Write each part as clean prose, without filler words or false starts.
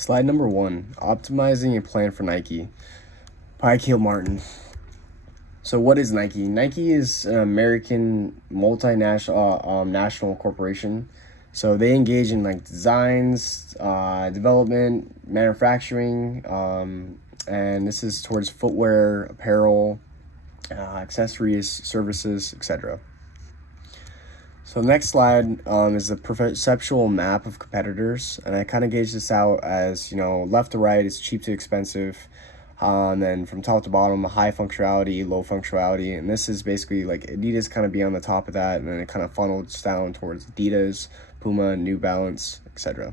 Slide number 1, optimizing a plan for Nike by Kale Martin. So what is Nike? Nike is an American multinational national corporation. So they engage in like designs, development, manufacturing, and this is towards footwear, apparel, accessories, services, etc. So the next slide is a perceptual map of competitors, and I kind of gauge this out as, left to right is cheap to expensive, and then from top to bottom, high functionality, low functionality, and this is basically like Adidas kind of be on the top of that, and then it kind of funnels down towards Adidas, Puma, New Balance, etc.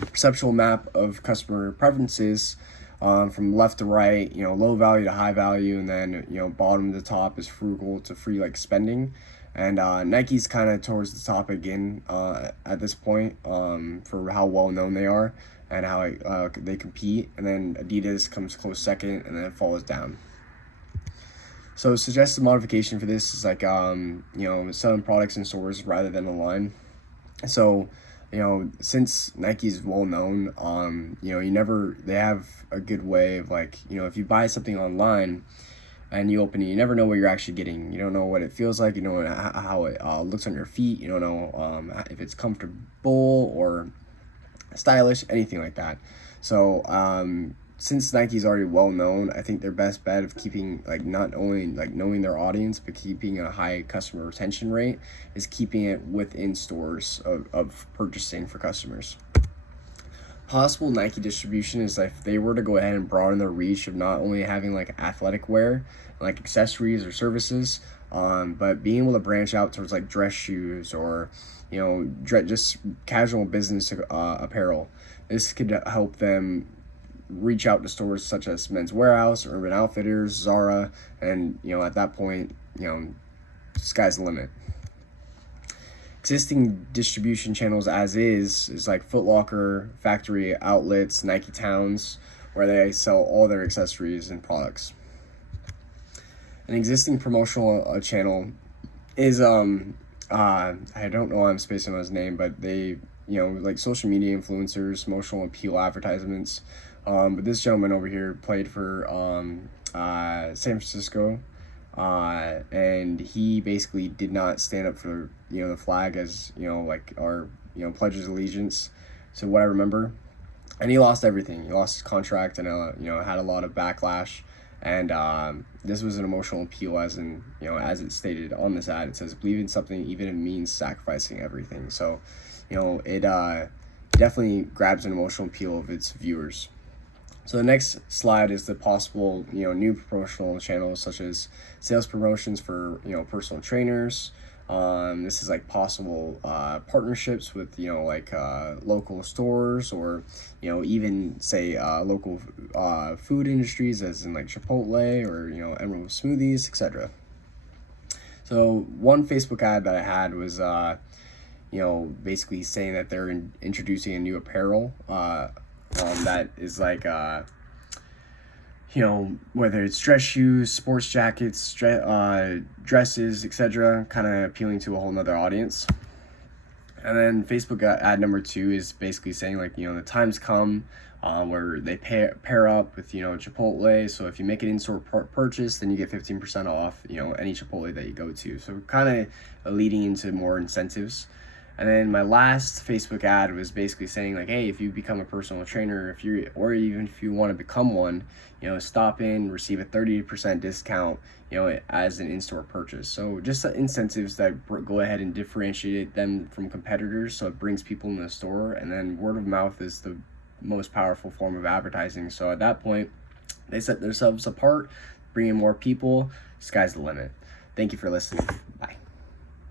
Perceptual map of customer preferences. From left to right, low value to high value, and then bottom to top is frugal to free like spending. And Nike's kind of towards the top again at this point for how well known they are and how they compete. And then Adidas comes close second, and then it falls down. So suggested modification for this is like selling products in stores rather than online. So since Nike's well known, they have a good way of like, if you buy something online and you open it, you never know what you're actually getting. You don't know what it feels like, you don't know how it looks on your feet, you don't know if it's comfortable or stylish, anything like that. So since Nike's already well known, I think their best bet of keeping like not only like knowing their audience but keeping a high customer retention rate is keeping it within stores of purchasing for customers. Possible Nike distribution is if they were to go ahead and broaden their reach of not only having like athletic wear, like accessories or services, but being able to branch out towards like dress shoes or just casual business apparel. This could help them reach out to stores such as Men's Warehouse, Urban Outfitters, Zara, and at that point, sky's the limit. Existing distribution channels as is like Foot Locker, factory outlets, Nike Towns, where they sell all their accessories and products. An existing promotional channel is I don't know why I'm spacing on his name, but they like social media influencers, emotional appeal advertisements. But this gentleman over here played for San Francisco, and he basically did not stand up for the flag as like our pledge of allegiance. So what I remember, and he lost everything. He lost his contract, and had a lot of backlash. And this was an emotional appeal, as in as it stated on this ad. It says, "Believe in something, even if it means sacrificing everything." So it definitely grabs an emotional appeal of its viewers. So the next slide is the possible new promotional channels, such as sales promotions for personal trainers. This is like possible partnerships with local stores, or even say local food industries, as in like Chipotle or Emerald Smoothies, etc. So one Facebook ad that I had was basically saying that they're introducing a new apparel that is like whether it's dress shoes, sports jackets, dresses, etc., kind of appealing to a whole nother audience. And then Facebook ad number 2 is basically saying like the time's come where they pair up with Chipotle. So if you make an in-store purchase, then you get 15% off any Chipotle that you go to. So kind of leading into more incentives. And then my last Facebook ad was basically saying like, hey, if you become a personal trainer, or even if you want to become one, stop in, receive a 30% discount, as an in-store purchase. So just incentives that go ahead and differentiate them from competitors, so it brings people in the store. And then word of mouth is the most powerful form of advertising. So at that point, they set themselves apart, bring in more people. Sky's the limit. Thank you for listening.